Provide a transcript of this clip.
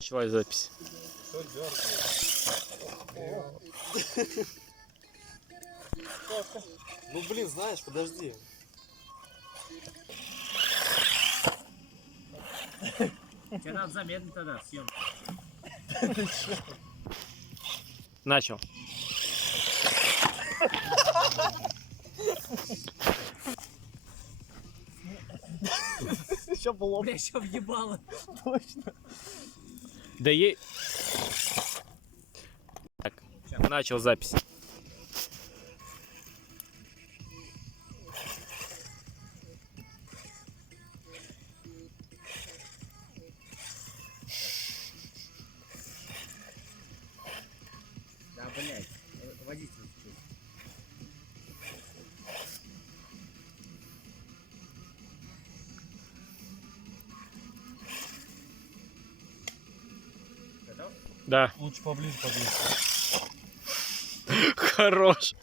Началась запись. Что дёргаешь? Ну блин, знаешь, подожди. Тебе надо замедлить тогда съемку. Начал. Еще было. Бля, еще въебало. Точно. Да ей... Так, начал запись. Да, блядь. Водитель чуть. Готов? Да. Лучше поближе, поближе. Хорош.